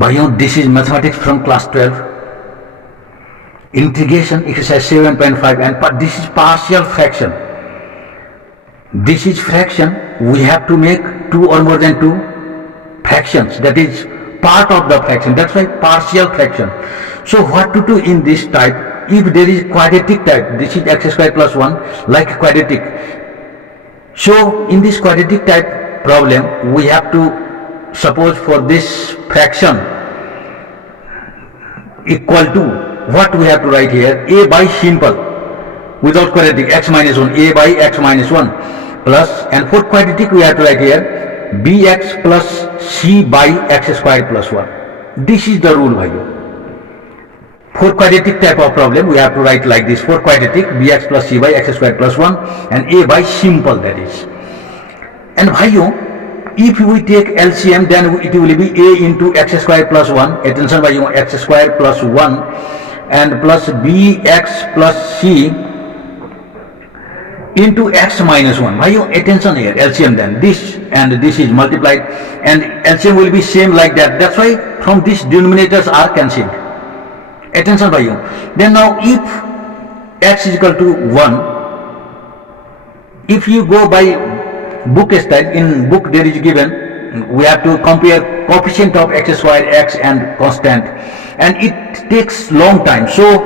भाइयों, this is mathematics from class 12, integration exercise 7.5, and this is partial fraction. This is fraction. We have to make two or more than two fractions. That is part of the fraction. That's why partial fraction. So what to do in this type? If there is quadratic type, this is x square plus 1, like quadratic. So in this quadratic type problem, we have to suppose for this fraction equal to, what we have to write here, a by simple without quadratic, x minus 1, a by x minus 1 plus, and for quadratic we have to write here bx plus c by x square plus 1. This is the rule, bhaiyo. For quadratic type of problem we have to write like this: for quadratic bx plus c by x square plus 1 and a by simple, that is. And bhaiyo, if we take LCM, then it will be a into x square plus 1, attention bhaiyo, x square plus 1 and plus bx plus c into x minus 1. Bhaiyo, attention here, LCM, then this and this is multiplied and LCM will be same like that. That's why from these denominators are cancelled. Attention bhaiyo. Then now if x is equal to 1, if you go by book style, in book there is given, we have to compare coefficient of x square, x and constant, and it takes long time. So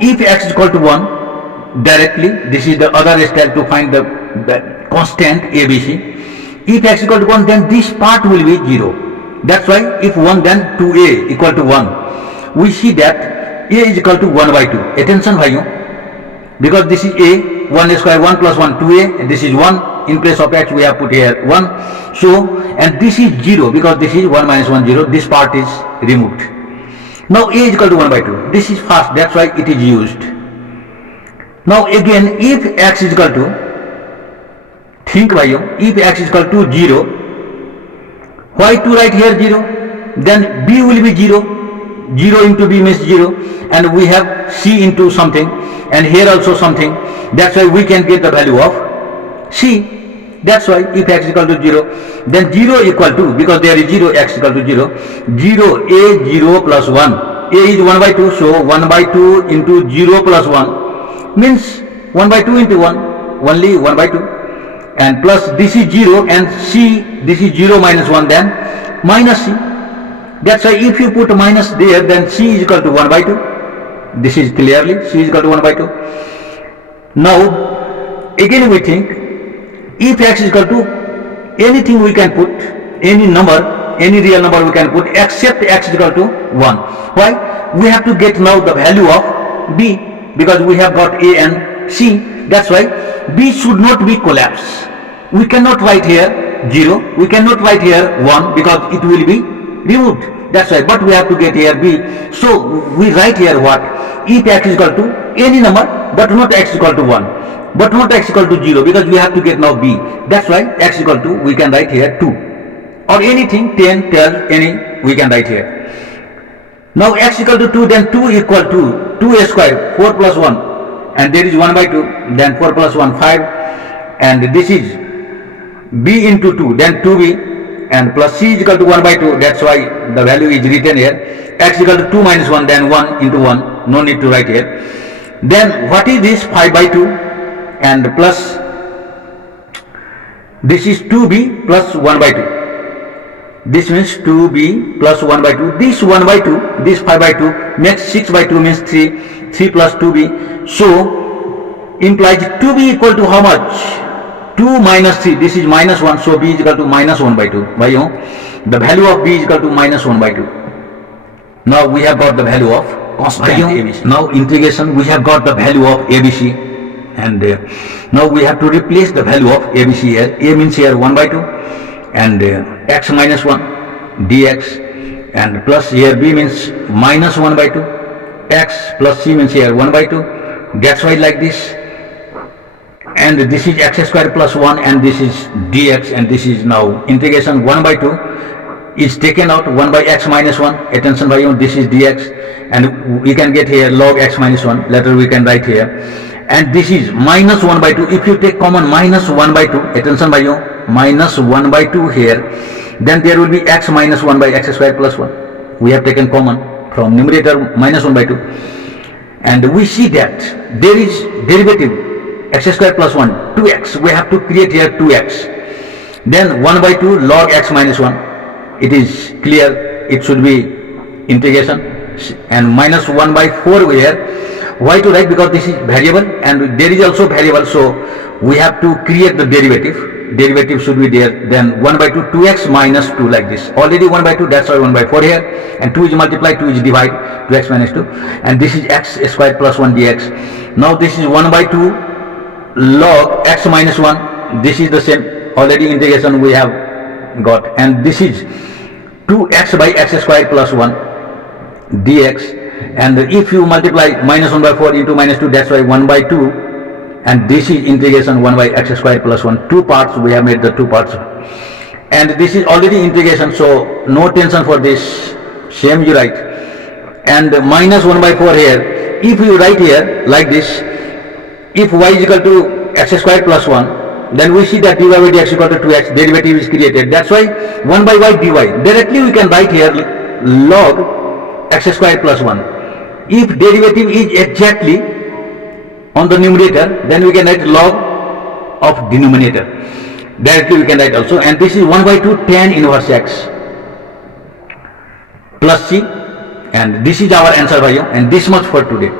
if x is equal to 1, directly this is the other style to find the constant ABC. If x is equal to 1, then this part will be 0. That's why if 1, then 2a equal to 1. We see that a is equal to 1 by 2. Attention bhaiyo, because this is a, 1 square, 1 plus 1, 2a, and this is 1. In place of x we have put here 1. So, and this is 0 because this is 1 minus 1, 0. This part is removed. Now a is equal to 1 by 2. This is fast, that's why it is used. Now again, if x is equal to, think bhaiyo, if x is equal to 0, why to write here 0? Then b will be 0. 0 into b means 0, and we have c into something, and here also something. That's why we can get the value of c. That's why if x is equal to 0, then 0 equal to, because there is 0, x is equal to 0, 0, a 0 plus 1. A is 1 by 2, so 1 by 2 into 0 plus 1 means 1 by 2 into 1, only 1 by 2. And plus this is 0 and c, this is 0 minus 1, then minus c. That's why if you put minus there, then c is equal to 1 by 2. This is clearly c is equal to 1 by 2. Now again we think, if x is equal to anything we can put, any number, any real number we can put except x is equal to 1. Why? We have to get now the value of b, because we have got a and c. That's why b should not be collapsed. We cannot write here 0, we cannot write here 1 because it will be removed. That's why, but we have to get here b. So we write here what? If x is equal to any number but not x is equal to 1. But not x equal to 0, because we have to get now b. That's why x equal to, we can write here 2. Or anything, 10, 12, any, we can write here. Now x equal to 2, then 2 equal to 2a square, 4 plus 1. And there is 1 by 2, then 4 plus 1, 5. And this is b into 2, then 2b. And plus c is equal to 1 by 2, that's why the value is written here. X equal to 2 minus 1, then 1 into 1, no need to write here. Then what is this? 5 by 2. And plus this is 2b plus 1 by 2. This means 2b plus 1 by 2. This 1 by 2, this 5 by 2, next 6 by 2 means 3, 3 plus 2b. So implies 2b equal to how much? 2 minus 3, this is minus 1, so b is equal to minus 1 by 2. Bhaiyo, the value of b is equal to minus 1 by 2. Now we have got the value of constant ABC. Now integration, we have got the value of ABC. And now we have to replace the value of ABC here. A means here 1 by 2 and x minus 1 dx, and plus here b means minus 1 by 2, x plus c means here 1 by 2. That's why like this. And this is x square plus 1 and this is dx, and this is now integration 1 by 2 is taken out, 1 by x minus 1. Attention bhaiyo, this is dx, and we can get here log x minus 1. Later we can write here. And this is minus 1 by 2. If you take common minus 1 by 2, attention bhaiyo, minus 1 by 2 here, then there will be x minus 1 by x square plus 1. we have taken common from numerator minus 1 by 2, and we see that there is derivative x square plus 1, 2x. We have to create here 2x. Then 1 by 2 log x minus 1. It is clear, it should be integration, and minus 1 by 4 here. Why to write? Because this is variable and there is also variable, so we have to create the derivative. Derivative should be there. Then 1 by 2, 2x minus 2, like this. Already 1 by 2, that's why 1 by 4 here. And 2 is multiplied, 2 is divide, 2x minus 2. And this is x squared plus 1 dx. Now this is 1 by 2 log x minus 1. This is the same. Already integration we have got. And this is 2x by x squared plus 1 dx. And if you multiply minus 1 by 4 into minus 2, that's why 1 by 2. And this is integration 1 by x squared plus 1. Two parts, we have made the two parts. And this is already integration, so no tension for this. Same you write. And minus 1 by 4 here. If you write here like this, if y is equal to x squared plus 1, then we see that dy by dx equal to 2x, derivative is created. That's why 1 by y dy. Directly we can write here log x squared plus 1. If derivative is exactly on the numerator, then we can write log of denominator. Directly we can write also. And this is 1 by 2 tan inverse x plus c. And this is our answer value, and this much for today.